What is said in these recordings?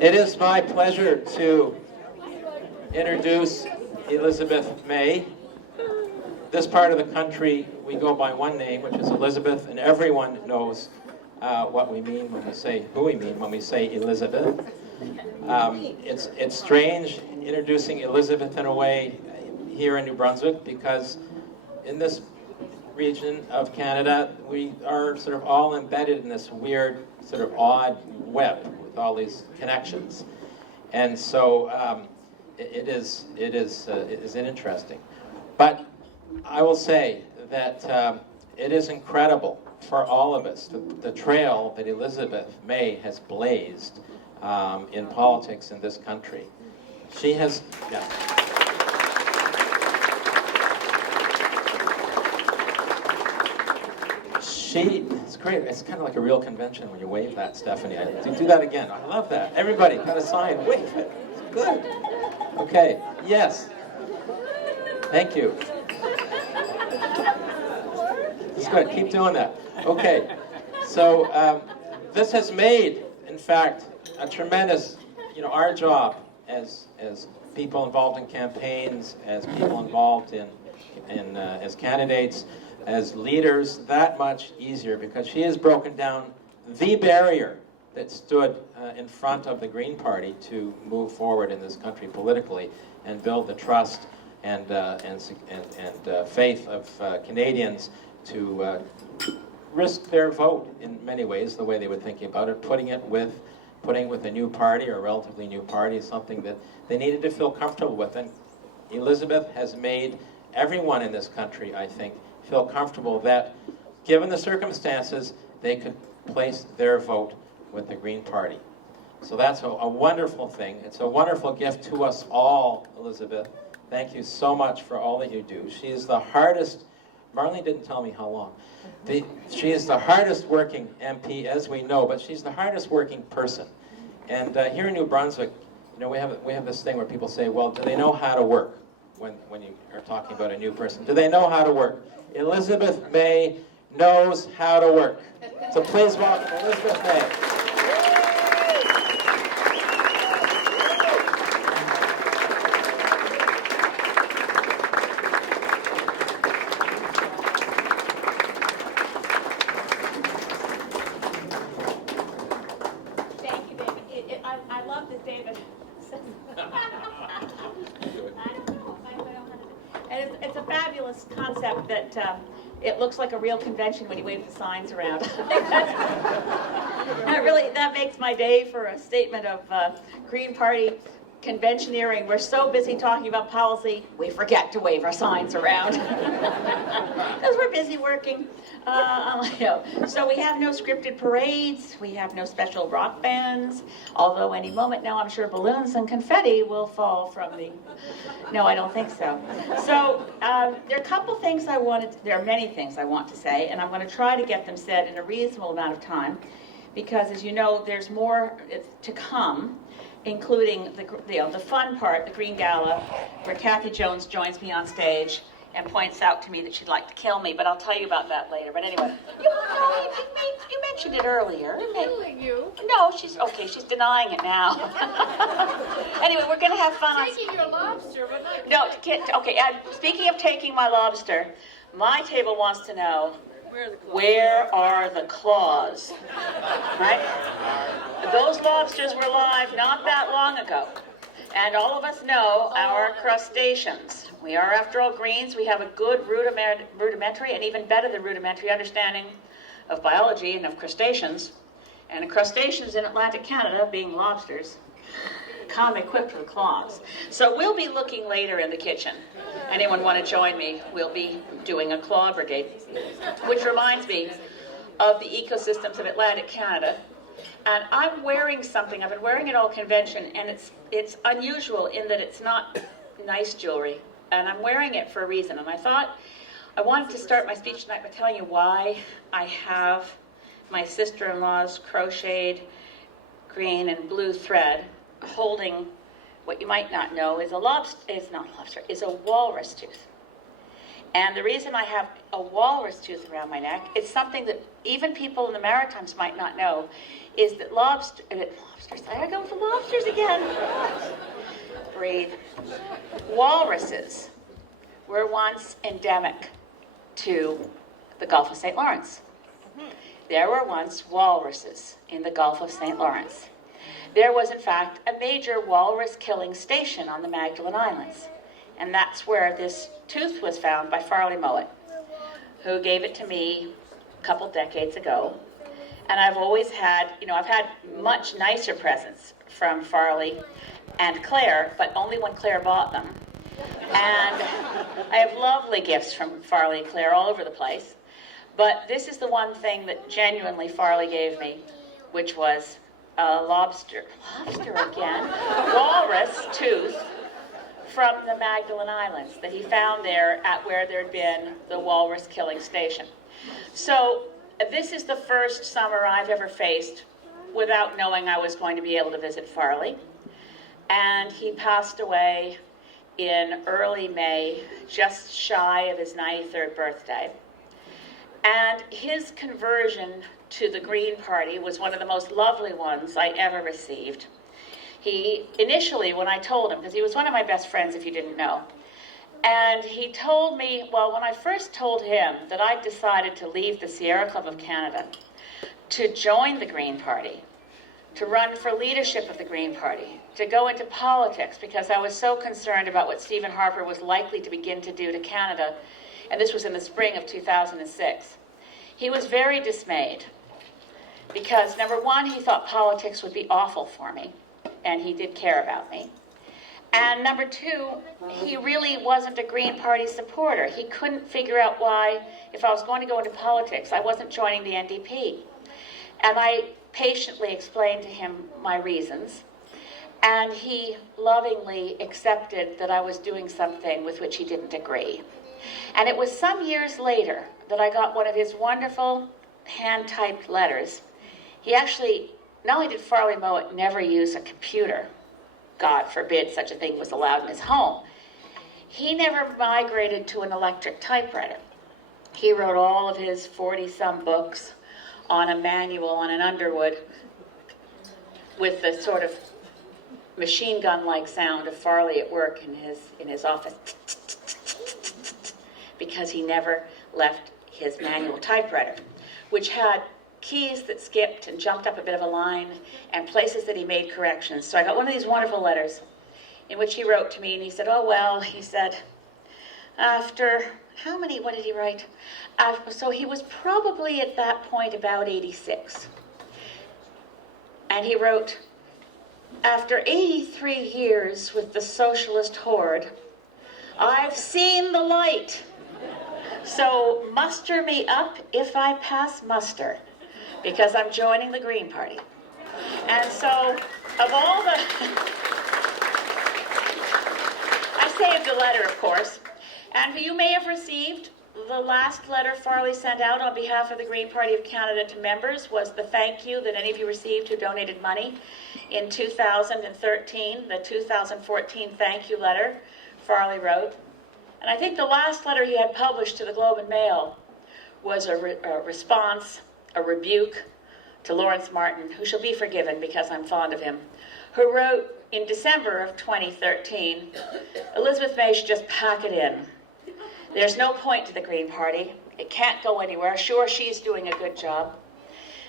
It is my pleasure to introduce Elizabeth May. This part of the country, we go by one name, which is Elizabeth, and everyone knows what we mean when we say, who we mean when we say Elizabeth. It's strange introducing Elizabeth in a way here in New Brunswick, because in this region of Canada, we are sort of all embedded in this weird, sort of odd web with all these connections. And so it is interesting. But I will say that it is incredible for all of us, the trail that Elizabeth May has blazed in politics in this country. She has, yeah. It's great. It's kind of like a real convention when you wave that, Stephanie. Do that again. I love that. Everybody, got a sign. Wave it. It's good. Okay. Yes. Thank you. It's good. Keep doing that. Okay. So this has made, in fact, a tremendous, our job as people involved in campaigns, as people involved as candidates, as leaders, that much easier, because she has broken down the barrier that stood in front of the Green Party to move forward in this country politically and build the trust and faith of Canadians to risk their vote in many ways, the way they were thinking about it, putting with a new party or a relatively new party is something that they needed to feel comfortable with. And Elizabeth has made everyone in this country, I think, feel comfortable that, given the circumstances, they could place their vote with the Green Party. So that's a wonderful thing. It's a wonderful gift to us all, Elizabeth. Thank you so much for all that you do. She is the hardest, Marlene didn't tell me how long. She is the hardest working MP, as we know, but she's the hardest working person. And here in New Brunswick, we have this thing where people say, well, do they know how to work when you are talking about a new person? Do they know how to work? Elizabeth May knows how to work. So please welcome Elizabeth May. Thank you, David. I love that David says and it's a fabulous concept that it looks like a real convention when you wave the signs around. That makes my day for a statement of Green Party conventioneering. We're so busy talking about policy, we forget to wave our signs around. Because we're busy working. So we have no scripted parades, we have no special rock bands, although any moment now I'm sure balloons and confetti will fall from the... No, I don't think so. So there are a couple things there are many things I want to say, and I'm going to try to get them said in a reasonable amount of time, because as you know, there's more to come, including the fun part, the Green Gala, where Kathy Jones joins me on stage and points out to me that she'd like to kill me, but I'll tell you about that later. But anyway, you mentioned it earlier. Killing you? No, she's denying it now. Anyway, we're going to have fun. Taking your lobster, but not... No, okay, speaking of taking my lobster, my table wants to know, where are the claws? Right? Those lobsters were live not that long ago. And all of us know our crustaceans. We are, after all, Greens. We have a good rudimentary, and even better than rudimentary, understanding of biology and of crustaceans. And crustaceans in Atlantic Canada, being lobsters, come equipped with claws. So we'll be looking later in the kitchen. Anyone want to join me? We'll be doing a claw brigade. Which reminds me of the ecosystems of Atlantic Canada. And I'm wearing something, I've been wearing it all convention, and it's unusual in that it's not nice jewelry. And I'm wearing it for a reason. And I thought I wanted to start my speech tonight by telling you why I have my sister-in-law's crocheted green and blue thread holding what you might not know is a walrus tooth. And the reason I have a walrus tooth around my neck, it's something that even people in the Maritimes might not know, is that lobsters, I gotta go with the lobsters again. Breathe. Walruses were once endemic to the Gulf of St. Lawrence. There were once walruses in the Gulf of St. Lawrence. There was, in fact, a major walrus killing station on the Magdalen Islands. And that's where this tooth was found by Farley Mowat, who gave it to me a couple decades ago. And I've always had, I've had much nicer presents from Farley and Claire, but only when Claire bought them. And I have lovely gifts from Farley and Claire all over the place. But this is the one thing that genuinely Farley gave me, which was a lobster again, walrus tooth from the Magdalen Islands that he found there at where there'd been the walrus killing station. So this is the first summer I've ever faced without knowing I was going to be able to visit Farley. And he passed away in early May, just shy of his 93rd birthday. And his conversion to the Green Party was one of the most lovely ones I ever received. He initially, when I told him, because he was one of my best friends if you didn't know, and he told me, well, when I first told him that I decided to leave the Sierra Club of Canada to join the Green Party, to run for leadership of the Green Party, to go into politics, because I was so concerned about what Stephen Harper was likely to begin to do to Canada, and this was in the spring of 2006. He was very dismayed, because number one, he thought politics would be awful for me, and he did care about me. And number two, he really wasn't a Green Party supporter. He couldn't figure out why, if I was going to go into politics, I wasn't joining the NDP. And I patiently explained to him my reasons, and he lovingly accepted that I was doing something with which he didn't agree. And it was some years later that I got one of his wonderful hand-typed letters. He actually, not only did Farley Mowat never use a computer, God forbid such a thing was allowed in his home, he never migrated to an electric typewriter. He wrote all of his 40-some books on a manual on an Underwood with the sort of machine gun-like sound of Farley at work in his office, because he never left his manual typewriter, which had keys that skipped and jumped up a bit of a line and places that he made corrections. So I got one of these wonderful letters in which he wrote to me, and he said, oh, well, he said, after, what did he write? So he was probably at that point about 86. And he wrote, after 83 years with the socialist horde, I've seen the light. So muster me up if I pass muster, because I'm joining the Green Party. And so, of all the... I saved a letter, of course, and you may have received the last letter Farley sent out on behalf of the Green Party of Canada to members was the thank you that any of you received who donated money in 2013, the 2014 thank you letter Farley wrote. And I think the last letter he had published to the Globe and Mail was a response, a rebuke to Lawrence Martin, who shall be forgiven because I'm fond of him, who wrote in December of 2013, Elizabeth May should just pack it in. There's no point to the Green Party. It can't go anywhere. Sure, she's doing a good job.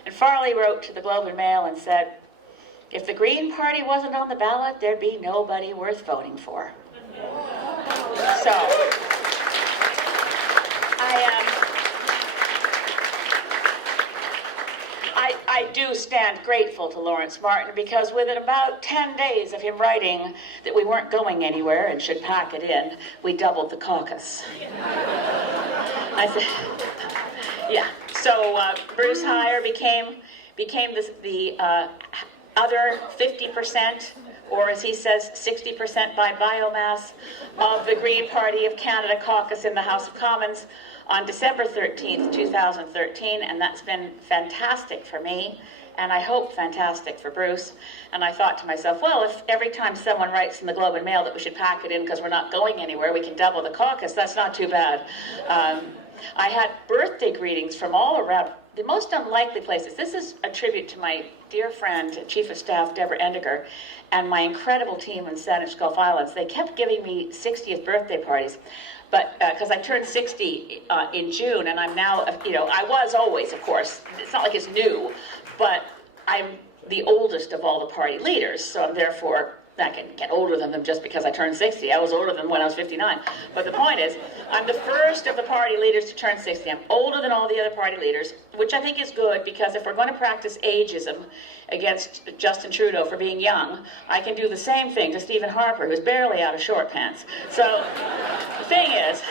And Farley wrote to the Globe and Mail and said, if the Green Party wasn't on the ballot, there'd be nobody worth voting for. So, I do stand grateful to Lawrence Martin, because within about 10 days of him writing that we weren't going anywhere and should pack it in, we doubled the caucus. I said, yeah. So Bruce Heyer became the other 50%, or as he says, 60% by biomass of the Green Party of Canada caucus in the House of Commons on December 13th, 2013, and that's been fantastic for me and I hope fantastic for Bruce. And I thought to myself, well, if every time someone writes in the Globe and Mail that we should pack it in because we're not going anywhere, we can double the caucus, that's not too bad. I had birthday greetings from all around, the most unlikely places. This is a tribute to my dear friend, Chief of Staff Deborah Endiger, and my incredible team in Saanich Gulf Islands. They kept giving me 60th birthday parties. But because I turned 60 in June, and I'm now, I was always, of course, it's not like it's new, but I'm the oldest of all the party leaders, so I'm therefore, I can get older than them just because I turned 60. I was older than when I was 59. But the point is, I'm the first of the party leaders to turn 60. I'm older than all the other party leaders, which I think is good, because if we're going to practice ageism against Justin Trudeau for being young, I can do the same thing to Stephen Harper, who's barely out of short pants. So the thing is,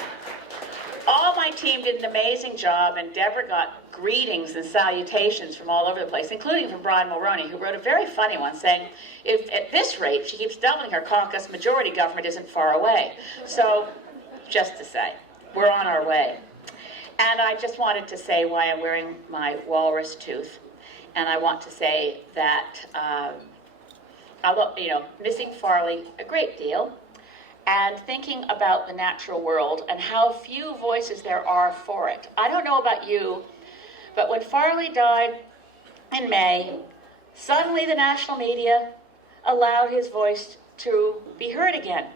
all my team did an amazing job, and Deborah got greetings and salutations from all over the place, including from Brian Mulroney, who wrote a very funny one saying, if at this rate she keeps doubling her caucus, majority government isn't far away. So, just to say, we're on our way. And I just wanted to say why I'm wearing my walrus tooth. And I want to say that, missing Farley a great deal, and thinking about the natural world and how few voices there are for it. I don't know about you, but when Farley died in May, suddenly the national media allowed his voice to be heard again.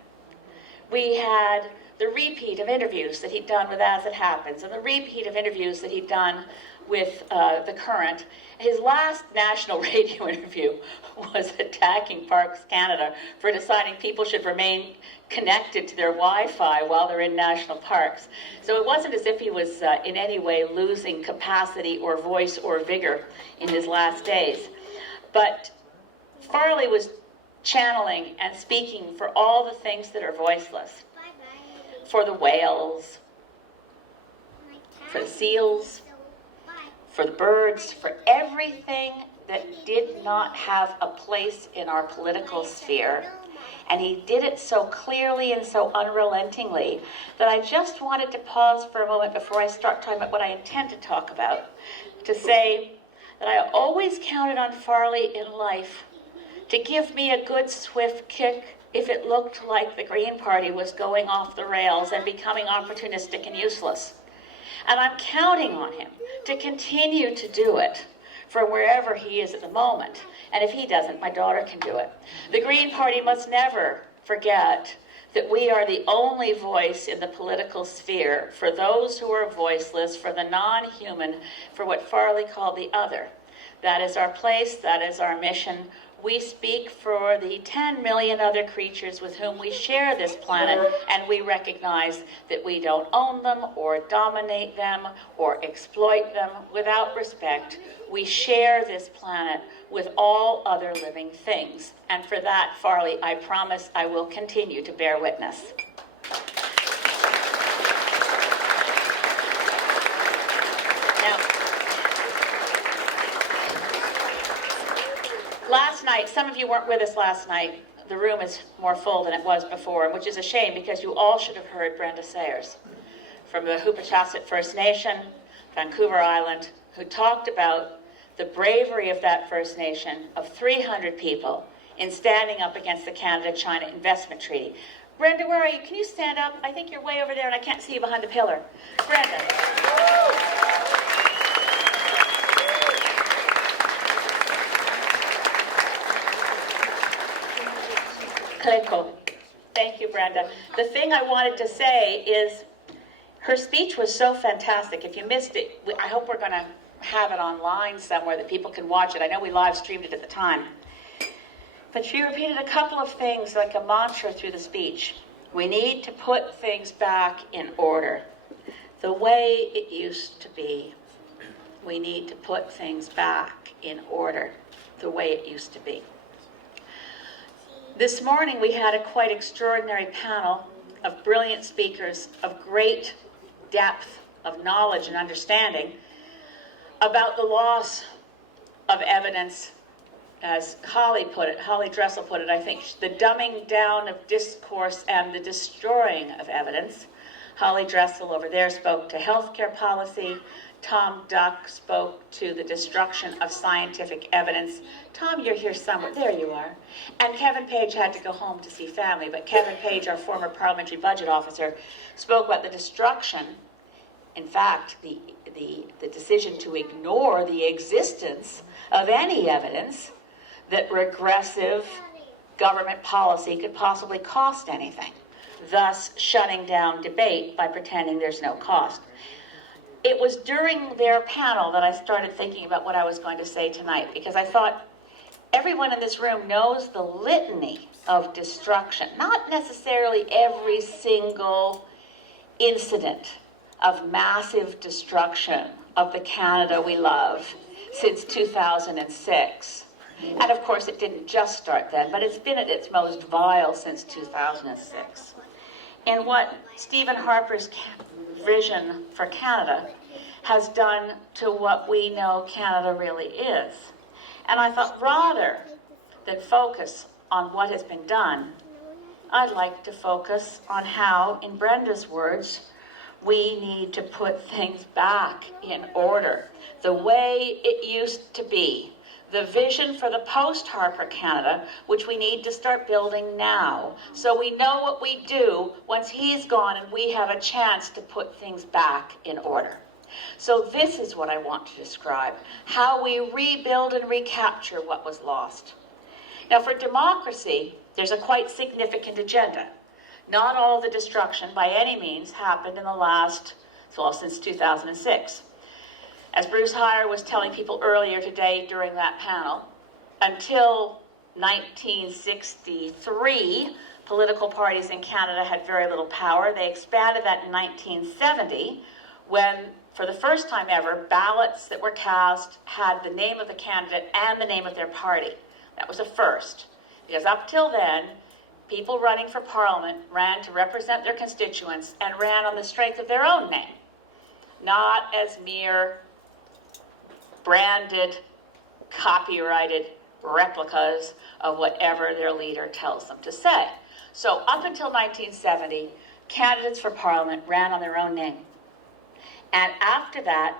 We had the repeat of interviews that he'd done with As It Happens, and the repeat of interviews that he'd done with The Current. His last national radio interview was attacking Parks Canada for deciding people should remain connected to their Wi-Fi while they're in national parks. So it wasn't as if he was in any way losing capacity or voice or vigor in his last days. But Farley was channeling and speaking for all the things that are voiceless. For the whales, for the seals, for the birds, for everything that did not have a place in our political sphere. And he did it so clearly and so unrelentingly that I just wanted to pause for a moment before I start talking about what I intend to talk about, to say that I always counted on Farley in life to give me a good swift kick if it looked like the Green Party was going off the rails and becoming opportunistic and useless. And I'm counting on him to continue to do it from wherever he is at the moment. And if he doesn't, my daughter can do it. The Green Party must never forget that we are the only voice in the political sphere for those who are voiceless, for the non-human, for what Farley called the other. That is our place, that is our mission. We speak for the 10 million other creatures with whom we share this planet, and we recognize that we don't own them or dominate them or exploit them without respect. We share this planet with all other living things. And for that, Farley, I promise I will continue to bear witness. Last night, some of you weren't with us last night. The room is more full than it was before, which is a shame because you all should have heard Brenda Sayers from the Hoopachasset First Nation, Vancouver Island, who talked about the bravery of that First Nation of 300 people in standing up against the Canada-China Investment Treaty. Brenda, where are you? Can you stand up? I think you're way over there and I can't see you behind the pillar. Brenda. Thank you, Brenda. The thing I wanted to say is her speech was so fantastic. If you missed it, I hope we're going to have it online somewhere that people can watch it. I know we live streamed it at the time. But she repeated a couple of things like a mantra through the speech. We need to put things back in order, the way it used to be. We need to put things back in order, the way it used to be. This morning we had a quite extraordinary panel of brilliant speakers of great depth of knowledge and understanding about the loss of evidence, as Holly Dressel put it, I think, the dumbing down of discourse and the destroying of evidence. Holly Dressel over there spoke to healthcare policy, Tom Duck spoke to the destruction of scientific evidence. Tom, you're here somewhere. There you are. And Kevin Page had to go home to see family, but Kevin Page, our former parliamentary budget officer, spoke about the destruction, in fact, the decision to ignore the existence of any evidence that regressive government policy could possibly cost anything, thus shutting down debate by pretending there's no cost. It was during their panel that I started thinking about what I was going to say tonight, because I thought everyone in this room knows the litany of destruction, not necessarily every single incident of massive destruction of the Canada we love since 2006. And of course, it didn't just start then, but it's been at its most vile since 2006. And what Stephen Harper's vision for Canada has done to what we know Canada really is. And I thought, rather than focus on what has been done, I'd like to focus on how, in Brenda's words, we need to put things back in order, the way it used to be, the vision for the post-Harper Canada, which we need to start building now, so we know what we do once he's gone and we have a chance to put things back in order. So this is what I want to describe, how we rebuild and recapture what was lost. Now, for democracy, there's a quite significant agenda. Not all the destruction, by any means, happened in the last, since 2006. As Bruce Heyer was telling people earlier today during that panel, until 1963, political parties in Canada had very little power. They expanded that in 1970, when, for the first time ever, ballots that were cast had the name of the candidate and the name of their party. That was a first, because up till then, people running for Parliament ran to represent their constituents and ran on the strength of their own name, not as mere branded, copyrighted replicas of whatever their leader tells them to say. So up until 1970, candidates for Parliament ran on their own name. And after that,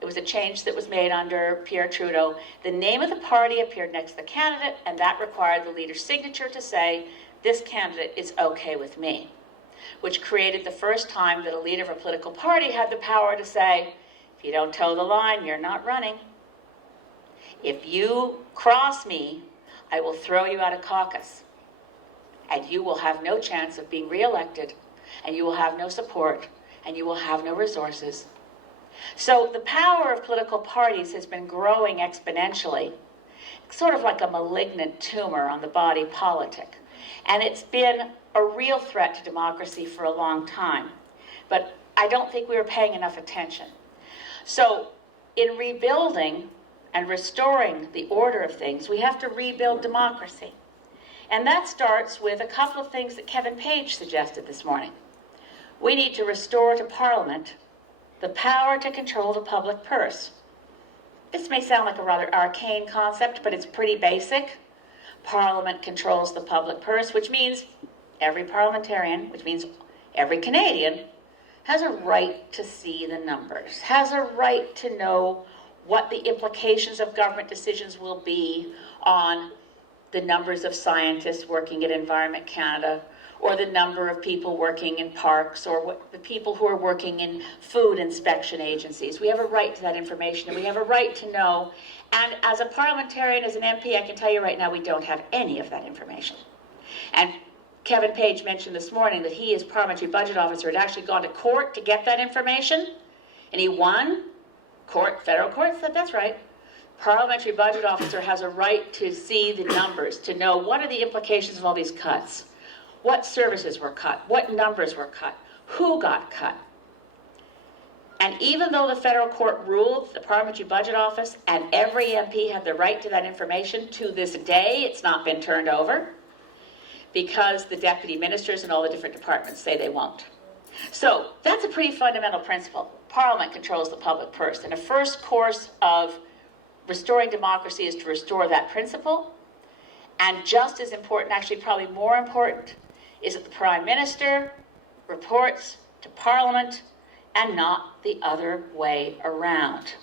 it was a change that was made under Pierre Trudeau. The name of the party appeared next to the candidate, and that required the leader's signature to say, this candidate is okay with me, which created the first time that a leader of a political party had the power to say, if you don't toe the line, you're not running. If you cross me, I will throw you out of caucus, and you will have no chance of being reelected, and you will have no support, and you will have no resources. So the power of political parties has been growing exponentially, sort of like a malignant tumor on the body politic. And it's been a real threat to democracy for a long time. But I don't think we were paying enough attention. So in rebuilding and restoring the order of things, we have to rebuild democracy. And that starts with a couple of things that Kevin Page suggested this morning. We need to restore to Parliament the power to control the public purse. This may sound like a rather arcane concept, but it's pretty basic. Parliament controls the public purse, which means every parliamentarian, which means every Canadian, has a right to see the numbers, has a right to know what the implications of government decisions will be on the numbers of scientists working at Environment Canada, or the number of people working in parks, or the people who are working in food inspection agencies. We have a right to that information, and we have a right to know. And as a parliamentarian, as an MP, I can tell you right now, we don't have any of that information. And Kevin Page mentioned this morning that he, as parliamentary budget officer, had actually gone to court to get that information, and he won. Federal court said, that's right. Parliamentary budget officer has a right to see the numbers, to know what are the implications of all these cuts. What services were cut? What numbers were cut? Who got cut? And even though the federal court ruled the Parliamentary Budget Office and every MP had the right to that information, to this day it's not been turned over because the deputy ministers and all the different departments say they won't. So that's a pretty fundamental principle. Parliament controls the public purse. And the first course of restoring democracy is to restore that principle. And just as important, actually probably more important, is that the Prime Minister reports to Parliament and not the other way around.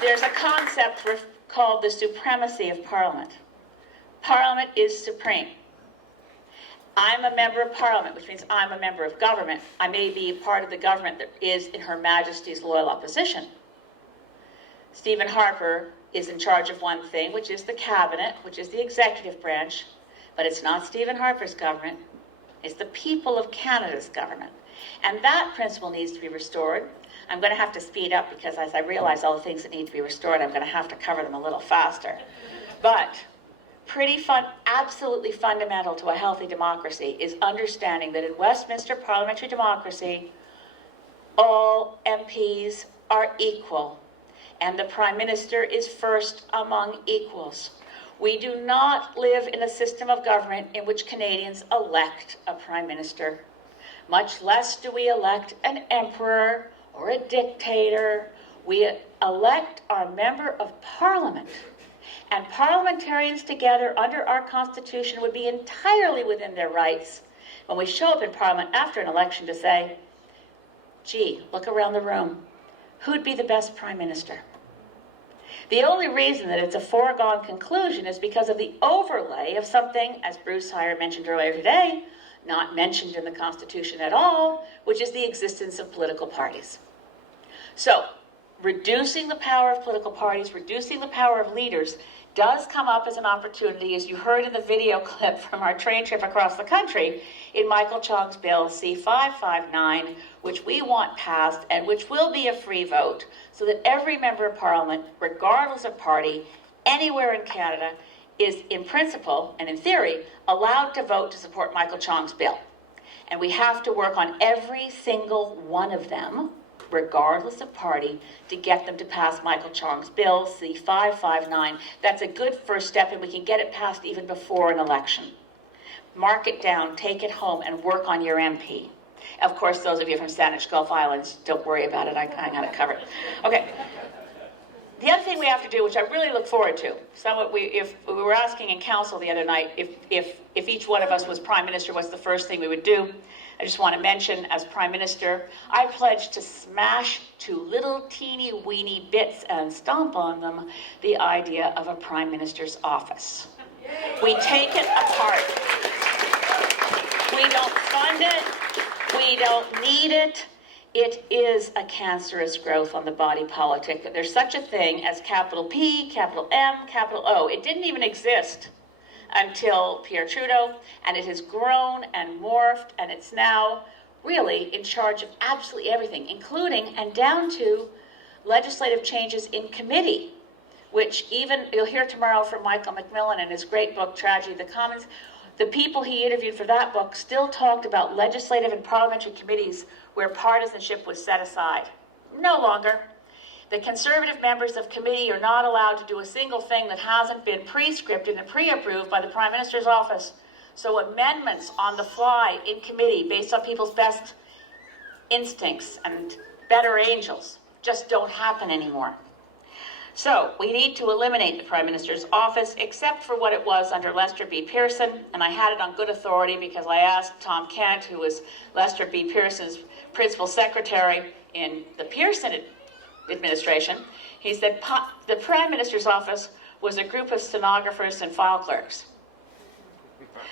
There's a concept called the supremacy of Parliament. Parliament is supreme. I'm a member of Parliament, which means I'm a member of government. I may be part of the government that is in Her Majesty's loyal opposition. Stephen Harper is in charge of one thing, which is the cabinet, which is the executive branch, but it's not Stephen Harper's government. It's the people of Canada's government. And that principle needs to be restored. I'm going to have to speed up because as I realize all the things that need to be restored, I'm going to have to cover them a little faster. But absolutely fundamental to a healthy democracy is understanding that in Westminster parliamentary democracy, all MPs are equal, and the Prime Minister is first among equals. We do not live in a system of government in which Canadians elect a Prime Minister. Much less do we elect an emperor or a dictator. We elect our member of Parliament. And parliamentarians together under our Constitution would be entirely within their rights when we show up in Parliament after an election to say, gee, look around the room. Who'd be the best Prime Minister? The only reason that it's a foregone conclusion is because of the overlay of something, as Bruce Heyer mentioned earlier today, not mentioned in the Constitution at all, which is the existence of political parties. So, reducing the power of political parties, reducing the power of leaders, does come up as an opportunity, as you heard in the video clip from our train trip across the country, in Michael Chong's bill C-559, which we want passed and which will be a free vote, so that every member of Parliament, regardless of party, anywhere in Canada, is in principle and in theory allowed to vote to support Michael Chong's bill. And we have to work on every single one of them, regardless of party, to get them to pass Michael Chong's bill, C-559. That's a good first step, and we can get it passed even before an election. Mark it down, take it home, and work on your MP. Of course, those of you from Saanich Gulf Islands, don't worry about it, I got it covered. Okay. The other thing we have to do, which I really look forward to, if we were asking in council the other night, if each one of us was Prime Minister, what's the first thing we would do? I just want to mention, as Prime Minister, I pledge to smash to little teeny weeny bits and stomp on them the idea of a Prime Minister's office. We take it apart. We don't fund it. We don't need it. It is a cancerous growth on the body politic. There's such a thing as capital P, capital M, capital O. It didn't even exist until Pierre Trudeau, and it has grown and morphed, and it's now really in charge of absolutely everything, including and down to legislative changes in committee, which even, you'll hear tomorrow from Michael McMillan in his great book, Tragedy of the Commons. The people he interviewed for that book still talked about legislative and parliamentary committees where partisanship was set aside. No longer. The Conservative members of committee are not allowed to do a single thing that hasn't been pre-scripted and pre-approved by the Prime Minister's office. So amendments on the fly in committee based on people's best instincts and better angels just don't happen anymore. So we need to eliminate the Prime Minister's office, except for what it was under Lester B. Pearson, and I had it on good authority because I asked Tom Kent, who was Lester B. Pearson's principal secretary in the Pearson administration. He said the Prime Minister's office was a group of stenographers and file clerks.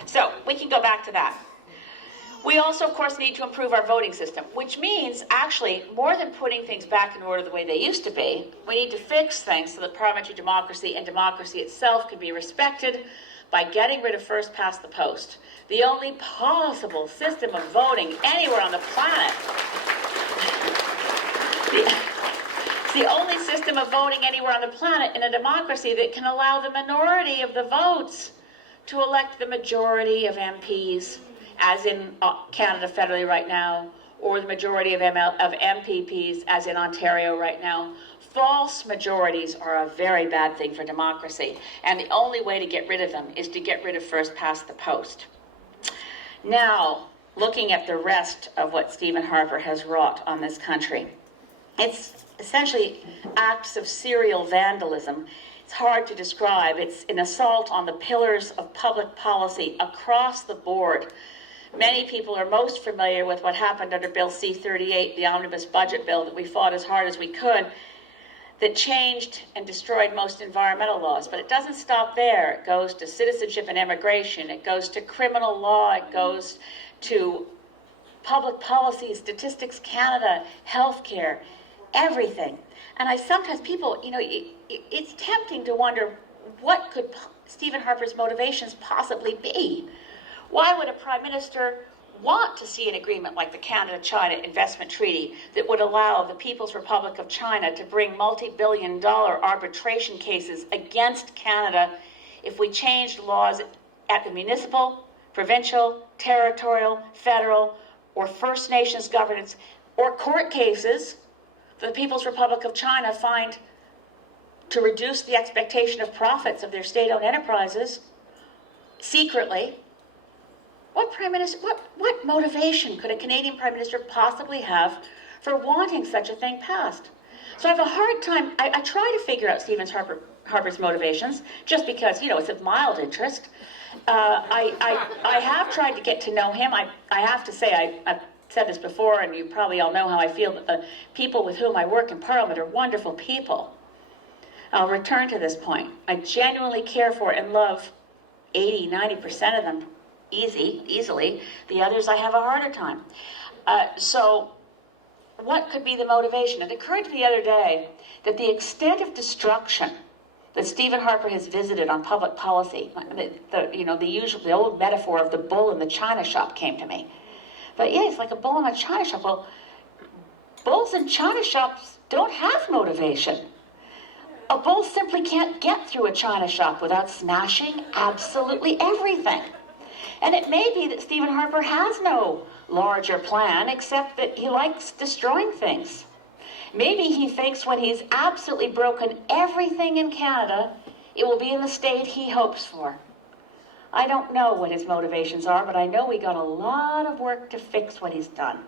So we can go back to that. We also, of course, need to improve our voting system, which means actually more than putting things back in order the way they used to be, we need to fix things so that parliamentary democracy and democracy itself can be respected by getting rid of first past the post, the only possible system of voting anywhere on the planet. The only system of voting anywhere on the planet in a democracy that can allow the minority of the votes to elect the majority of MPs, as in Canada federally right now, or the majority of MPPs, as in Ontario right now. False majorities are a very bad thing for democracy, and the only way to get rid of them is to get rid of first past the post. Now, looking at the rest of what Stephen Harper has wrought on this country, it's essentially acts of serial vandalism. It's hard to describe. It's an assault on the pillars of public policy across the board. Many people are most familiar with what happened under Bill C-38, the omnibus budget bill that we fought as hard as we could, that changed and destroyed most environmental laws. But it doesn't stop there. It goes to citizenship and immigration. It goes to criminal law. It goes to public policy, Statistics Canada, healthcare, everything. And I sometimes, people, it's tempting to wonder, what could Stephen Harper's motivations possibly be? Why would a prime minister want to see an agreement like the Canada-China Investment Treaty that would allow the People's Republic of China to bring multi-billion-dollar arbitration cases against Canada if we changed laws at the municipal, provincial, territorial, federal, or First Nations governance, or court cases that the People's Republic of China find to reduce the expectation of profits of their state-owned enterprises secretly? What motivation could a Canadian Prime Minister possibly have for wanting such a thing passed? So I have a hard time, I try to figure out Stephen Harper's motivations, just because, it's of mild interest. I have tried to get to know him. I have to say, I've said this before, and you probably all know how I feel, but the people with whom I work in Parliament are wonderful people. I'll return to this point. I genuinely care for and love 80-90% of them easily. The others I have a harder time. So what could be the motivation? It occurred to me the other day that the extent of destruction that Stephen Harper has visited on public policy, the old metaphor of the bull in the china shop came to me. But yeah, it's like a bull in a china shop. Well, bulls in china shops don't have motivation. A bull simply can't get through a china shop without smashing absolutely everything. And it may be that Stephen Harper has no larger plan, except that he likes destroying things. Maybe he thinks when he's absolutely broken everything in Canada, it will be in the state he hopes for. I don't know what his motivations are, but I know we got a lot of work to fix what he's done.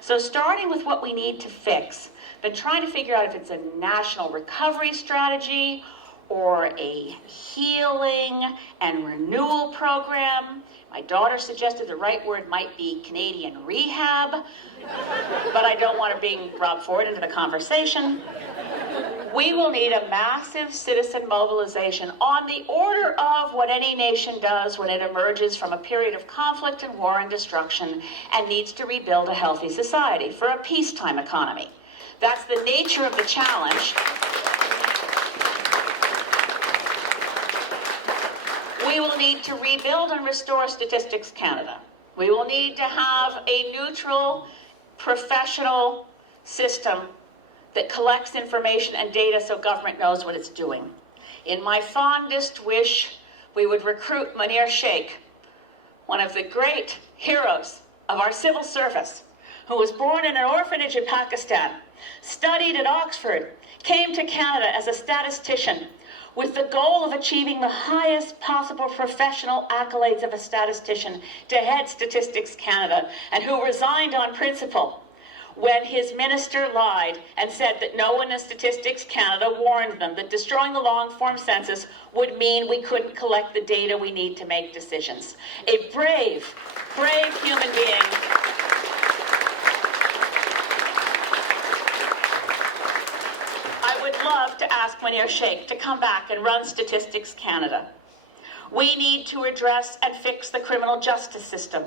So starting with what we need to fix, been trying to figure out if it's a national recovery strategy or a healing and renewal program. My daughter suggested the right word might be Canadian rehab, but I don't want to bring Rob Ford into the conversation. We will need a massive citizen mobilization on the order of what any nation does when it emerges from a period of conflict and war and destruction and needs to rebuild a healthy society for a peacetime economy. That's the nature of the challenge. We will need to rebuild and restore Statistics Canada. We will need to have a neutral, professional system that collects information and data so government knows what it's doing. In my fondest wish, we would recruit Munir Sheikh, one of the great heroes of our civil service, who was born in an orphanage in Pakistan, studied at Oxford, came to Canada as a statistician, with the goal of achieving the highest possible professional accolades of a statistician to head Statistics Canada, and who resigned on principle when his minister lied and said that no one in Statistics Canada warned them that destroying the long-form census would mean we couldn't collect the data we need to make decisions. A brave human being. I would love to ask Munir Sheikh to come back and run Statistics Canada. We need to address and fix the criminal justice system.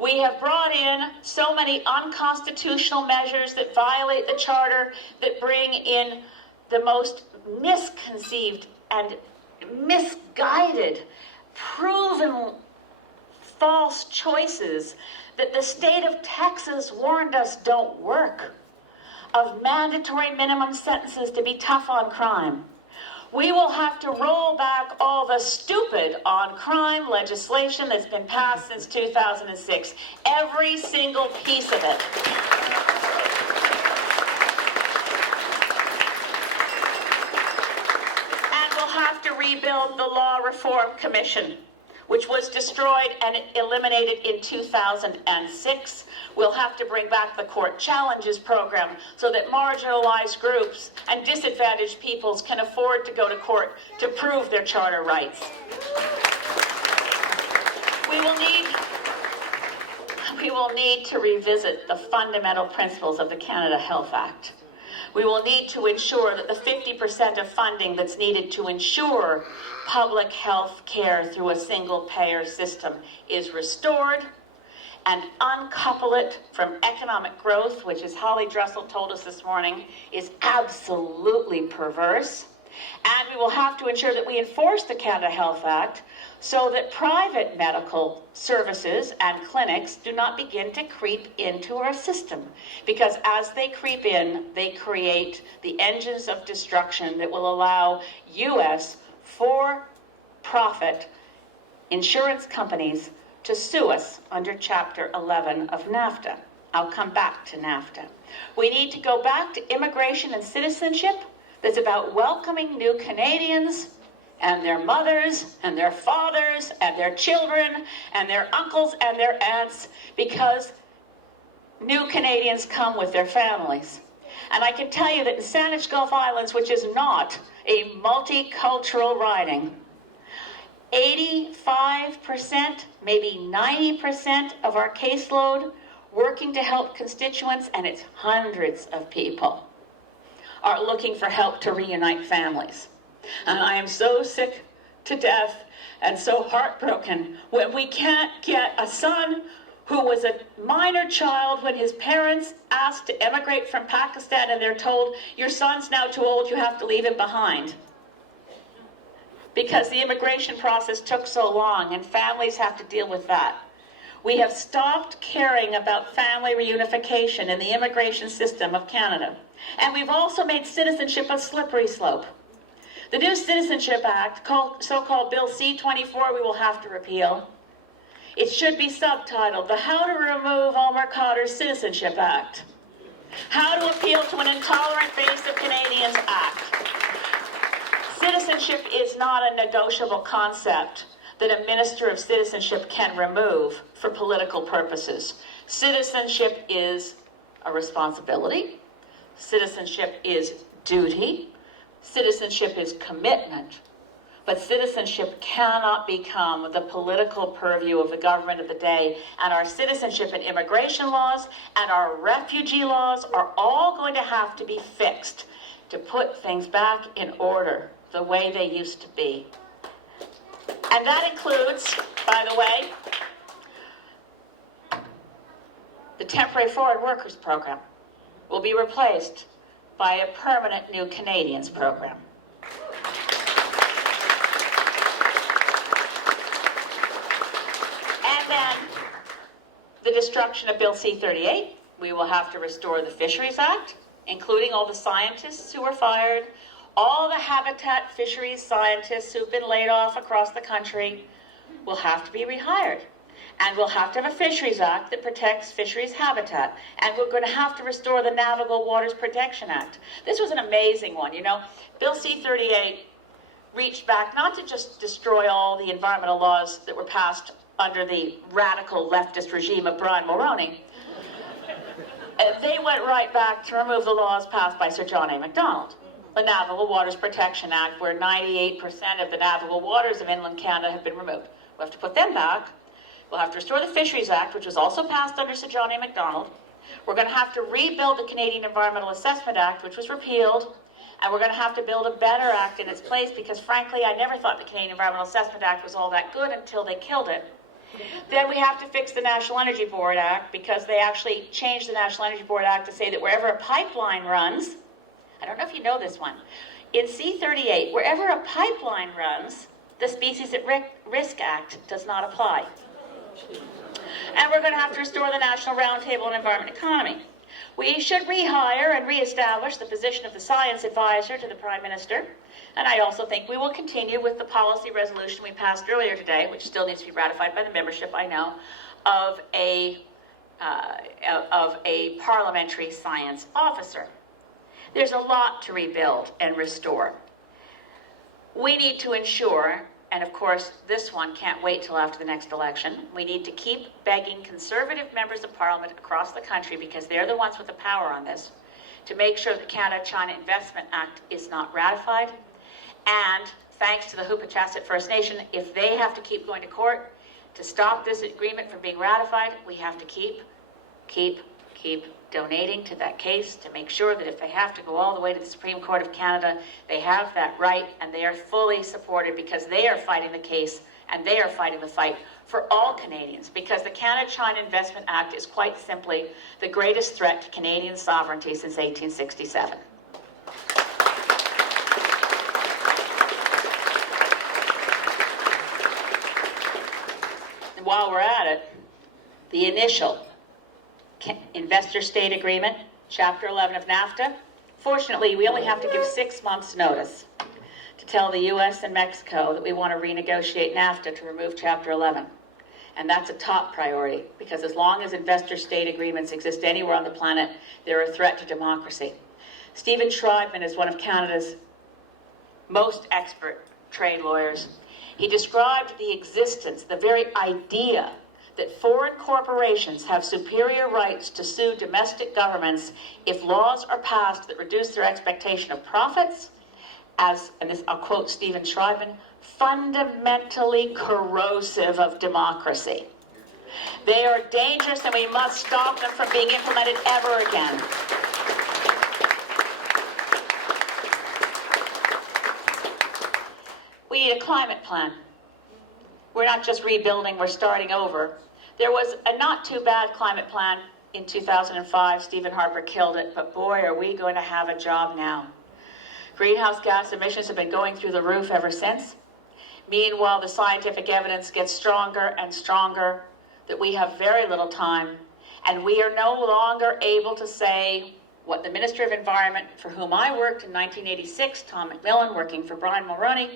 We have brought in so many unconstitutional measures that violate the Charter, that bring in the most misconceived and misguided, proven false choices that the state of Texas warned us don't work, of mandatory minimum sentences to be tough on crime. We will have to roll back all the stupid on-crime legislation that's been passed since 2006. Every single piece of it. And we'll have to rebuild the Law Reform Commission. which was destroyed and eliminated in 2006. We'll have to bring back the Court Challenges program so that marginalized groups and disadvantaged peoples can afford to go to court to prove their charter rights. We will need to revisit the fundamental principles of the Canada Health Act. We will need to ensure that the 50% of funding that's needed to ensure public health care through a single-payer system is restored, and uncouple it from economic growth, which, as Holly Dressel told us this morning, is absolutely perverse. And we will have to ensure that we enforce the Canada Health Act so that private medical services and clinics do not begin to creep into our system. Because as they creep in, they create the engines of destruction that will allow U.S. for-profit insurance companies to sue us under Chapter 11 of NAFTA. I'll come back to NAFTA. We need to go back to immigration and citizenship that's about welcoming new Canadians and their mothers and their fathers and their children and their uncles and their aunts, because new Canadians come with their families. And I can tell you that in Saanich Gulf Islands, which is not a multicultural riding, 85%, maybe 90% of our caseload working to help constituents, and it's hundreds of people, are looking for help to reunite families. And I am so sick to death and so heartbroken when we can't get a son who was a minor child when his parents asked to emigrate from Pakistan, and they're told, your son's now too old, you have to leave him behind. Because the immigration process took so long, and families have to deal with that. We have stopped caring about family reunification in the immigration system of Canada. And we've also made citizenship a slippery slope. The new Citizenship Act, so-called Bill C-24, we will have to repeal. It should be subtitled, the How to Remove Omar Khadr's Citizenship Act. How to Appeal to an Intolerant Base of Canadians Act. Citizenship is not a negotiable concept that a minister of citizenship can remove for political purposes. Citizenship is a responsibility. Citizenship is duty. Citizenship is commitment. But citizenship cannot become the political purview of the government of the day. And our citizenship and immigration laws and our refugee laws are all going to have to be fixed to put things back in order the way they used to be. And that includes, by the way, the Temporary Foreign Workers Program will be replaced by a permanent New Canadians program. And then the destruction of Bill C-38. We will have to restore the Fisheries Act, including all the scientists who were fired, all the habitat fisheries scientists who've been laid off across the country will have to be rehired. And we'll have to have a Fisheries Act that protects fisheries habitat. And we're going to have to restore the Navigable Waters Protection Act. This was an amazing one. You know, Bill C-38 reached back not to just destroy all the environmental laws that were passed under the radical leftist regime of Brian Mulroney. They went right back to remove the laws passed by Sir John A. Macdonald. The Navigable Waters Protection Act, where 98% of the navigable waters of inland Canada have been removed. We'll have to put them back. We'll have to restore the Fisheries Act, which was also passed under Sir John A. Macdonald. We're going to have to rebuild the Canadian Environmental Assessment Act, which was repealed. And we're going to have to build a better act in its place, because frankly, I never thought the Canadian Environmental Assessment Act was all that good until they killed it. Then we have to fix the National Energy Board Act, because they actually changed the National Energy Board Act to say that wherever a pipeline runs, I don't know if you know this one, in C-38, wherever a pipeline runs, the Species at Risk Act does not apply. And we're going to have to restore the National Roundtable on Environment and Economy. We should rehire and reestablish the position of the Science Advisor to the Prime Minister. And I also think we will continue with the policy resolution we passed earlier today, which still needs to be ratified by the membership, I know, of a parliamentary science officer. There's a lot to rebuild and restore. We need to ensure, and of course, this one can't wait till after the next election. We need to keep begging Conservative members of Parliament across the country, because they're the ones with the power on this, to make sure the Canada-China Investment Act is not ratified. And thanks to the Hupachasset First Nation, if they have to keep going to court to stop this agreement from being ratified, we have to keep donating to that case to make sure that if they have to go all the way to the Supreme Court of Canada, they have that right, and they are fully supported, because they are fighting the case and they are fighting the fight for all Canadians, because the Canada-China Investment Act is quite simply the greatest threat to Canadian sovereignty since 1867. And while we're at it, the initial investor-state agreement, Chapter 11 of NAFTA. Fortunately, we only have to give 6 months' notice to tell the U.S. and Mexico that we want to renegotiate NAFTA to remove Chapter 11. And that's a top priority, because as long as investor-state agreements exist anywhere on the planet, they're a threat to democracy. Stephen Schreibman is one of Canada's most expert trade lawyers. He described the existence, the very idea, that foreign corporations have superior rights to sue domestic governments if laws are passed that reduce their expectation of profits as, and this, I'll quote Stephen Schreibman, fundamentally corrosive of democracy. They are dangerous, and we must stop them from being implemented ever again. We need a climate plan. We're not just rebuilding, we're starting over. There was a not too bad climate plan in 2005. Stephen Harper killed it, but boy, are we going to have a job now. Greenhouse gas emissions have been going through the roof ever since. Meanwhile, the scientific evidence gets stronger and stronger that we have very little time, and we are no longer able to say what the Minister of Environment, for whom I worked in 1986, Tom McMillan, working for Brian Mulroney,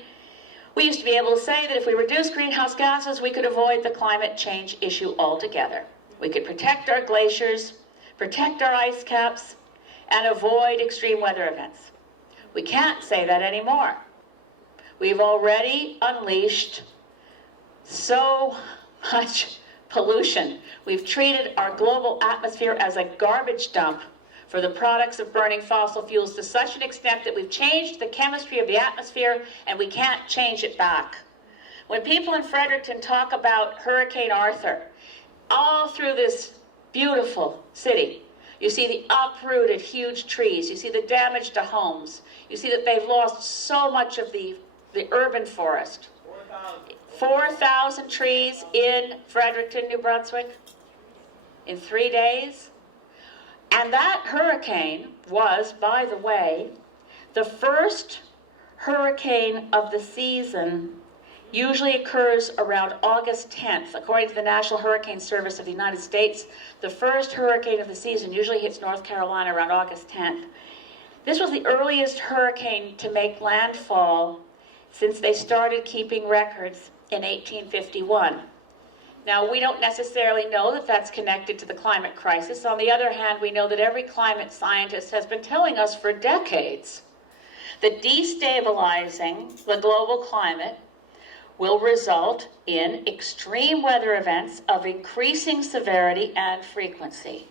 we used to be able to say that if we reduce greenhouse gases, we could avoid the climate change issue altogether. We could protect our glaciers, protect our ice caps, and avoid extreme weather events. We can't say that anymore. We've already unleashed so much pollution. We've treated our global atmosphere as a garbage dump for the products of burning fossil fuels to such an extent that we've changed the chemistry of the atmosphere and we can't change it back. When people in Fredericton talk about Hurricane Arthur, all through this beautiful city, you see the uprooted huge trees, you see the damage to homes, you see that they've lost so much of the urban forest. 4,000 trees in Fredericton, New Brunswick, in 3 days. And that hurricane was, by the way, the first hurricane of the season. Usually occurs around August 10th. According to the National Hurricane Service of the United States, the first hurricane of the season usually hits North Carolina around August 10th. This was the earliest hurricane to make landfall since they started keeping records in 1851. Now, we don't necessarily know that that's connected to the climate crisis. On the other hand, we know that every climate scientist has been telling us for decades that destabilizing the global climate will result in extreme weather events of increasing severity and frequency.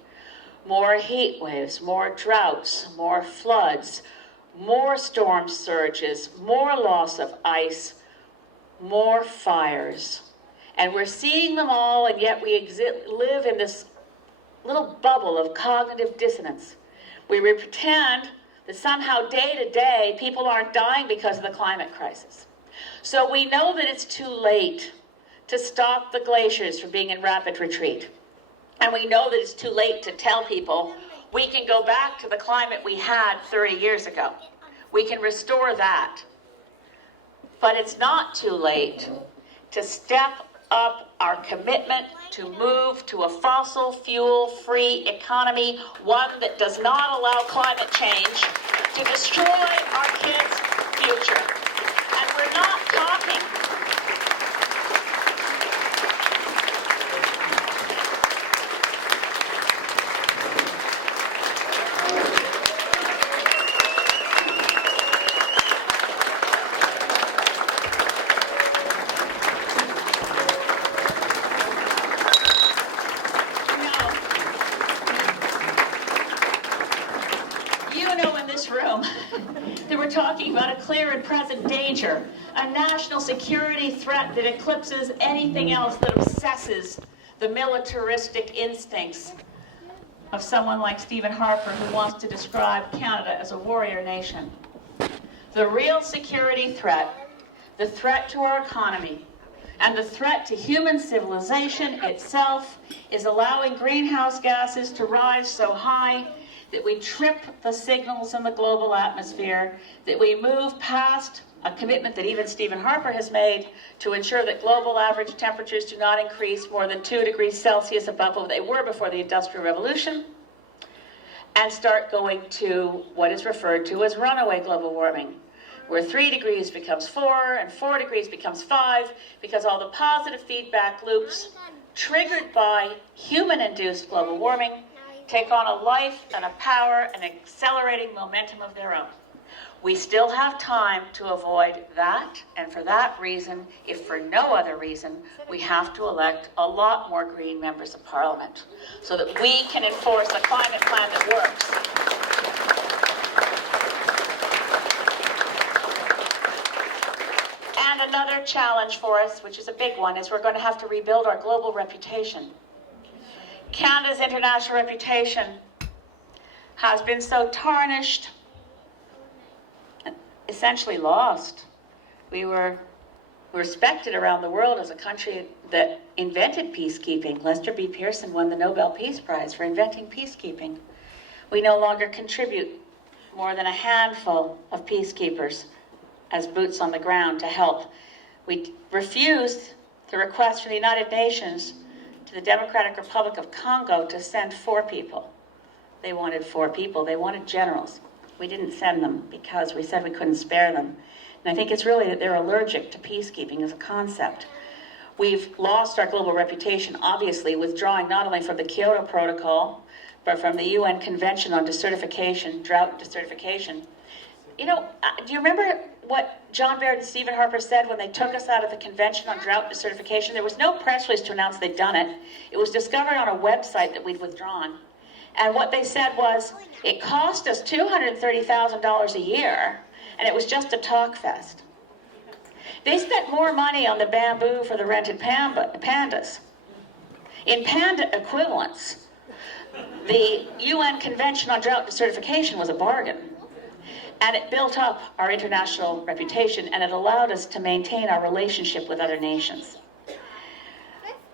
More heat waves, more droughts, more floods, more storm surges, more loss of ice, more fires. And we're seeing them all, and yet we live in this little bubble of cognitive dissonance. We pretend that somehow day to day people aren't dying because of the climate crisis. So we know that it's too late to stop the glaciers from being in rapid retreat. And we know that it's too late to tell people we can go back to the climate we had 30 years ago. We can restore that. But it's not too late to step up our commitment to move to a fossil fuel-free economy, one that does not allow climate change to destroy our kids' future. And we're not talking talking about a clear and present danger, a national security threat that eclipses anything else, that obsesses the militaristic instincts of someone like Stephen Harper, who wants to describe Canada as a warrior nation. The real security threat, the threat to our economy, and the threat to human civilization itself is allowing greenhouse gases to rise so high that we trip the signals in the global atmosphere, that we move past a commitment that even Stephen Harper has made to ensure that global average temperatures do not increase more than 2 degrees Celsius above what they were before the Industrial Revolution, and start going to what is referred to as runaway global warming, where 3 degrees becomes 4 and 4 degrees becomes 5, because all the positive feedback loops triggered by human-induced global warming take on a life and a power and accelerating momentum of their own. We still have time to avoid that, and for that reason, if for no other reason, we have to elect a lot more Green members of Parliament so that we can enforce a climate plan that works. And another challenge for us, which is a big one, is we're going to have to rebuild our global reputation. Canada's international reputation has been so tarnished, essentially lost. We were respected around the world as a country that invented peacekeeping. Lester B. Pearson won the Nobel Peace Prize for inventing peacekeeping. We no longer contribute more than a handful of peacekeepers as boots on the ground to help. We refused the request from the United Nations to the Democratic Republic of Congo to send 4 people. They wanted 4 people. They wanted generals. We didn't send them because we said we couldn't spare them. And I think it's really that they're allergic to peacekeeping as a concept. We've lost our global reputation, obviously, withdrawing not only from the Kyoto Protocol, but from the UN Convention on Desertification, Drought Desertification. You know, do you remember what John Baird and Stephen Harper said when they took us out of the Convention on Drought Desertification? There was no press release to announce they'd done it. It was discovered on a website that we'd withdrawn. And what they said was, it cost us $230,000 a year, and it was just a talk fest. They spent more money on the bamboo for the rented pandas. In panda equivalents, the UN Convention on Drought Desertification was a bargain. And it built up our international reputation, and it allowed us to maintain our relationship with other nations.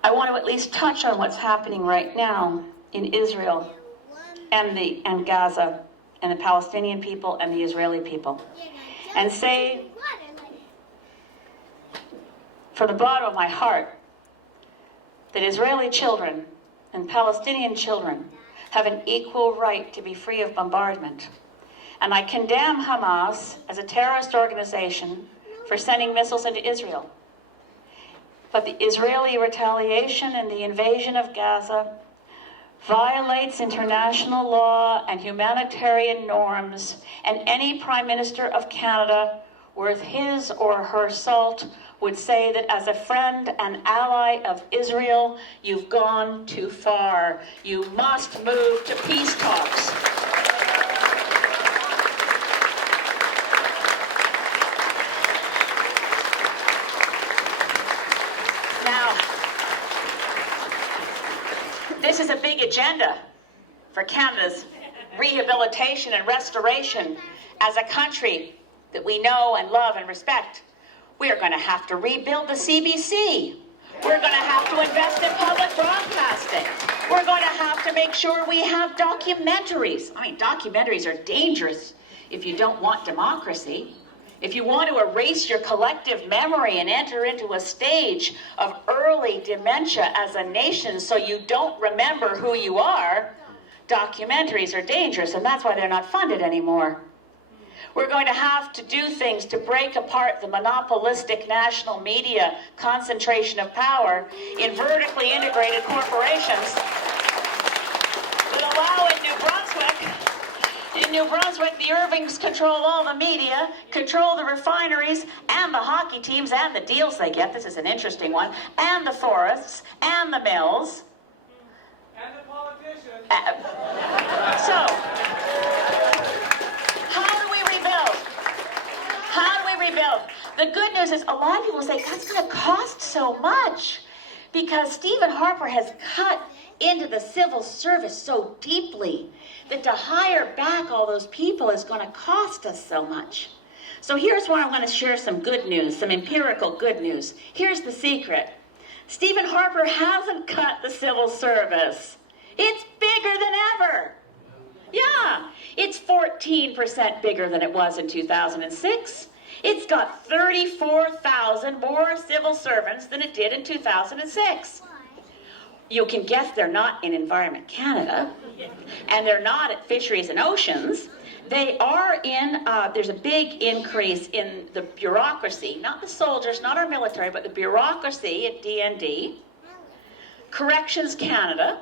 I want to at least touch on what's happening right now in Israel and Gaza, and the Palestinian people and the Israeli people, and say, from the bottom of my heart, that Israeli children and Palestinian children have an equal right to be free of bombardment. And I condemn Hamas as a terrorist organization for sending missiles into Israel. But the Israeli retaliation and the invasion of Gaza violates international law and humanitarian norms, and any Prime Minister of Canada worth his or her salt would say that as a friend and ally of Israel, you've gone too far. You must move to peace talks. Now, this is a big agenda for Canada's rehabilitation and restoration as a country that we know and love and respect. We are going to have to rebuild the CBC. We're going to have to invest in public broadcasting. We're going to have to make sure we have documentaries. I mean, documentaries are dangerous if you don't want democracy. If you want to erase your collective memory and enter into a stage of early dementia as a nation so you don't remember who you are, documentaries are dangerous, and that's why they're not funded anymore. We're going to have to do things to break apart the monopolistic national media concentration of power in vertically integrated corporations that allow in New Brunswick, the Irvings control all the media, control the refineries, and the hockey teams, and the deals they get. This is an interesting one. And the forests, and the mills. And the politicians. So, how do we rebuild? rebuild. The good news is a lot of people say that's going to cost so much because Stephen Harper has cut into the civil service so deeply that to hire back all those people is going to cost us so much. So here's where I want to share some good news, some empirical good news. Here's the secret. Stephen Harper hasn't cut the civil service. It's bigger than ever. Yeah, it's 14% bigger than it was in 2006. It's got 34,000 more civil servants than it did in 2006. You can guess they're not in Environment Canada, and they're not at Fisheries and Oceans. They are in, there's a big increase in the bureaucracy, not the soldiers, not our military, but the bureaucracy at DND, Corrections Canada,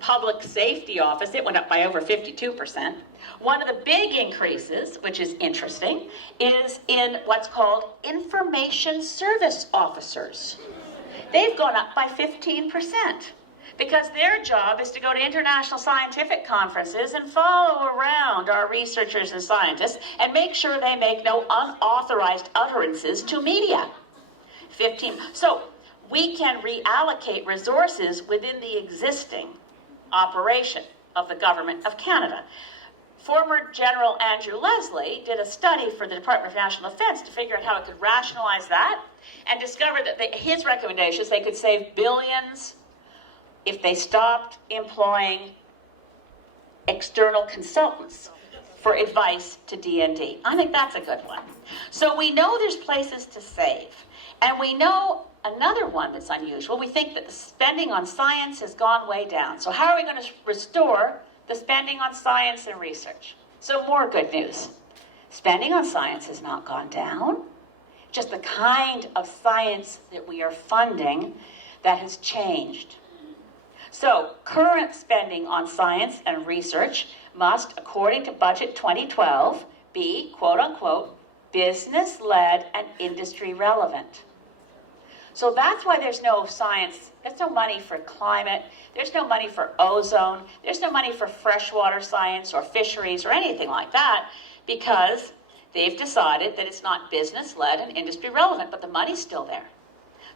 Public Safety Office, it went up by over 52%. One of the big increases, which is interesting, is in what's called Information Service Officers. They've gone up by 15%. Because their job is to go to international scientific conferences and follow around our researchers and scientists and make sure they make no unauthorized utterances to media. 15. So we can reallocate resources within the existing operation of the Government of Canada. Former General Andrew Leslie did a study for the Department of National Defense to figure out how it could rationalize that and discovered that his recommendations, they could save billions if they stopped employing external consultants for advice to DND. I think that's a good one. So we know there's places to save. And we know another one that's unusual. We think that the spending on science has gone way down. So how are we going to restore the spending on science and research? So more good news. Spending on science has not gone down. Just the kind of science that we are funding that has changed. So, current spending on science and research must, according to Budget 2012, be, quote-unquote, business-led and industry-relevant. So that's why there's no science, there's no money for climate, there's no money for ozone, there's no money for freshwater science or fisheries or anything like that, because they've decided that it's not business-led and industry-relevant, but the money's still there.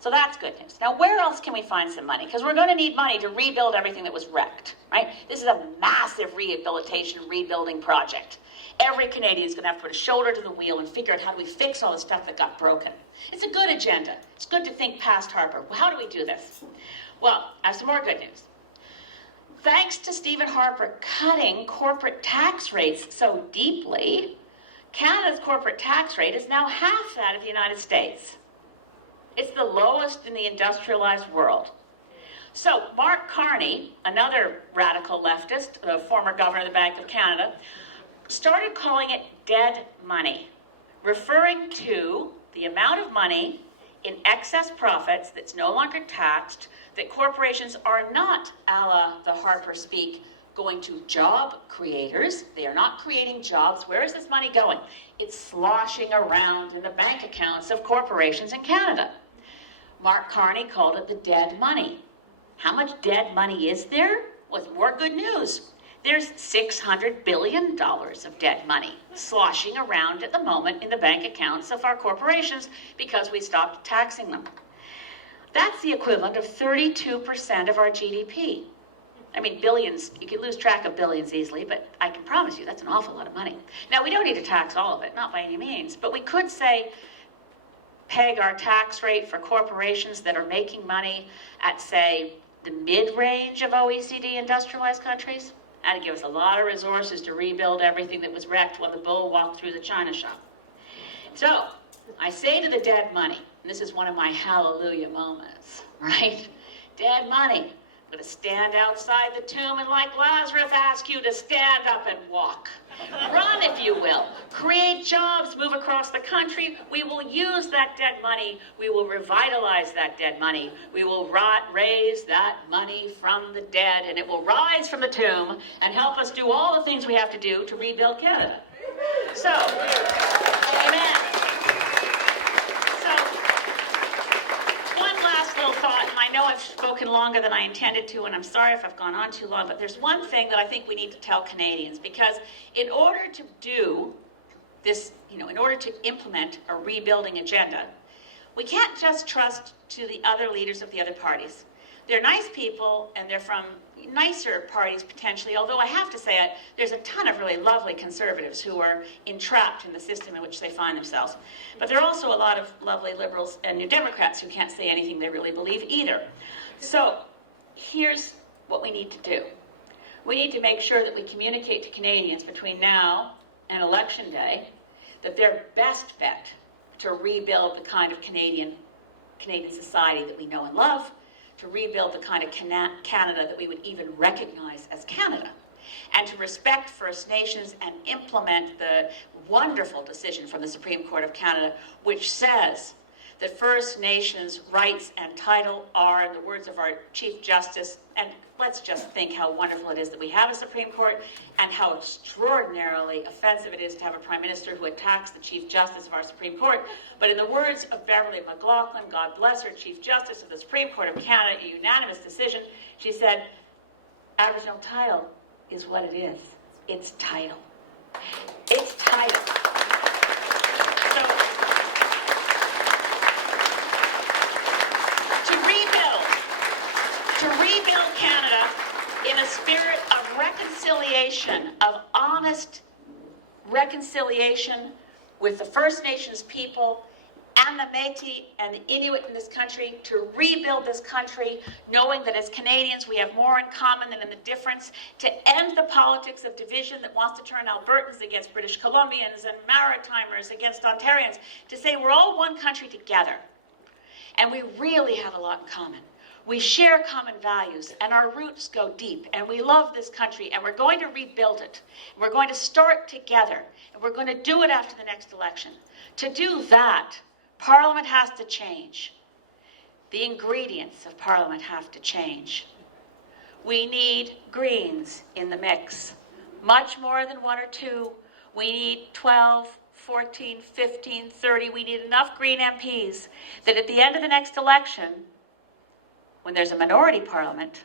So that's good news. Now, where else can we find some money? Because we're going to need money to rebuild everything that was wrecked, right? This is a massive rehabilitation, rebuilding project. Every Canadian is going to have to put a shoulder to the wheel and figure out how do we fix all the stuff that got broken. It's a good agenda. It's good to think past Harper. Well, how do we do this? Well, I have some more good news. Thanks to Stephen Harper cutting corporate tax rates so deeply, Canada's corporate tax rate is now half that of the United States. It's the lowest in the industrialized world. So Mark Carney, another radical leftist, the former governor of the Bank of Canada, started calling it dead money, referring to the amount of money in excess profits that's no longer taxed, that corporations are not, a la the Harper speak, going to job creators. They are not creating jobs. Where is this money going? It's sloshing around in the bank accounts of corporations in Canada. Mark Carney called it the dead money. How much dead money is there? Well, more good news. There's $600 billion of dead money sloshing around at the moment in the bank accounts of our corporations because we stopped taxing them. That's the equivalent of 32% of our GDP. I mean, billions, you can lose track of billions easily, but I can promise you that's an awful lot of money. Now, we don't need to tax all of it, not by any means, but we could say, peg our tax rate for corporations that are making money at, say, the mid-range of OECD industrialized countries. That'd give us a lot of resources to rebuild everything that was wrecked when the bull walked through the china shop. So, I say to the dead money, and this is one of my hallelujah moments, right? Dead money. I'm going to stand outside the tomb and, like Lazarus, ask you to stand up and walk. Run, if you will. Create jobs, move across the country. We will use that dead money. We will revitalize that dead money. We will raise that money from the dead, and it will rise from the tomb and help us do all the things we have to do to rebuild Canada. So, amen. Thought, and I know I've spoken longer than I intended to, and I'm sorry if I've gone on too long, but there's one thing that I think we need to tell Canadians, because in order to do this, in order to implement a rebuilding agenda, we can't just trust to the other leaders of the other parties. They're nice people, and they're from nicer parties potentially, although I have to say there's a ton of really lovely conservatives who are entrapped in the system in which they find themselves. But there are also a lot of lovely liberals and New Democrats who can't say anything they really believe either. So here's what we need to do. We need to make sure that we communicate to Canadians between now and Election Day that their best bet to rebuild the kind of Canadian society that we know and love, to rebuild the kind of Canada that we would even recognize as Canada, and to respect First Nations and implement the wonderful decision from the Supreme Court of Canada, which says that First Nations rights and title are, in the words of our Chief Justice, and let's just think how wonderful it is that we have a Supreme Court and how extraordinarily offensive it is to have a Prime Minister who attacks the Chief Justice of our Supreme Court. But in the words of Beverly McLaughlin, God bless her, Chief Justice of the Supreme Court of Canada, a unanimous decision, she said, Aboriginal title is what it is. It's title. It's title. To rebuild Canada in a spirit of reconciliation, of honest reconciliation with the First Nations people and the Métis and the Inuit in this country, to rebuild this country, knowing that as Canadians we have more in common than in the difference, to end the politics of division that wants to turn Albertans against British Columbians and Maritimers against Ontarians, to say we're all one country together, and we really have a lot in common. We share common values, and our roots go deep, and we love this country, and we're going to rebuild it. We're going to start together, and we're going to do it after the next election. To do that, Parliament has to change. The ingredients of Parliament have to change. We need Greens in the mix, much more than one or two. We need 12, 14, 15, 30. We need enough Green MPs that at the end of the next election, when there's a minority parliament,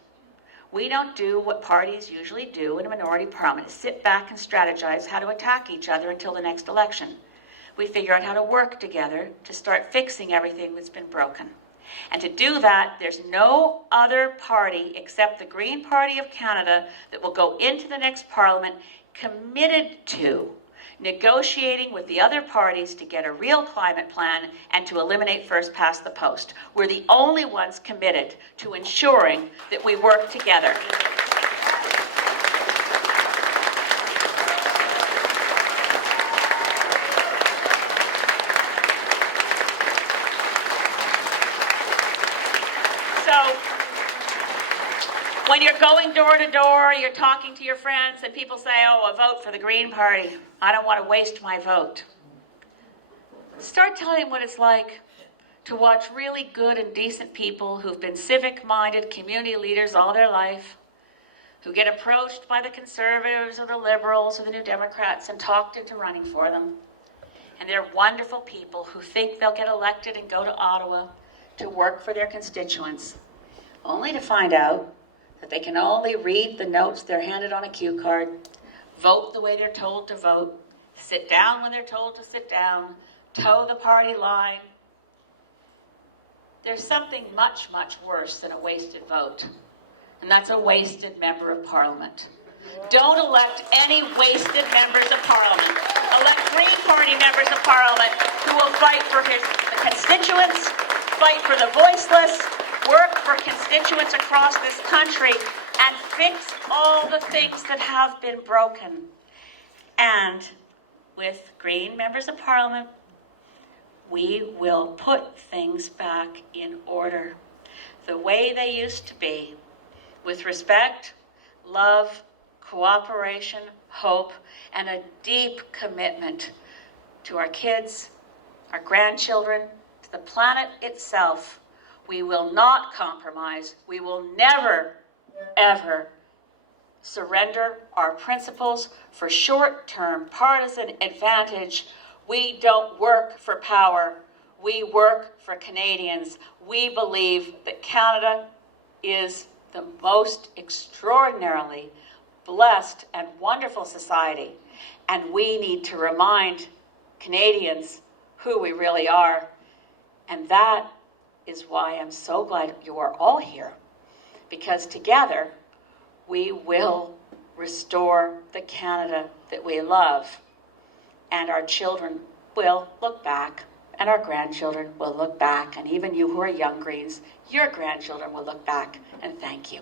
we don't do what parties usually do in a minority parliament, sit back and strategize how to attack each other until the next election. We figure out how to work together to start fixing everything that's been broken. And to do that, there's no other party except the Green Party of Canada that will go into the next parliament committed to negotiating with the other parties to get a real climate plan and to eliminate first past the post. We're the only ones committed to ensuring that we work together. When you're going door to door, you're talking to your friends, and people say, oh, a vote for the Green Party. I don't want to waste my vote. Start telling them what it's like to watch really good and decent people who've been civic-minded community leaders all their life, who get approached by the Conservatives or the Liberals or the New Democrats and talked into running for them. And they're wonderful people who think they'll get elected and go to Ottawa to work for their constituents, only to find out that they can only read the notes they're handed on a cue card, vote the way they're told to vote, sit down when they're told to sit down, toe the party line. There's something much, much worse than a wasted vote, and that's a wasted member of Parliament. Don't elect any wasted members of Parliament. Elect Green Party members of Parliament who will fight for the constituents, fight for the voiceless, work for constituents across this country, and fix all the things that have been broken. And with Green members of Parliament, we will put things back in order the way they used to be, with respect, love, cooperation, hope, and a deep commitment to our kids, our grandchildren, to the planet itself. We will not compromise. We will never, ever surrender our principles for short-term partisan advantage. We don't work for power. We work for Canadians. We believe that Canada is the most extraordinarily blessed and wonderful society. And we need to remind Canadians who we really are. And that is why I'm so glad you are all here, because together we will restore the Canada that we love, and our children will look back, and our grandchildren will look back, and even you who are young Greens, your grandchildren will look back and thank you.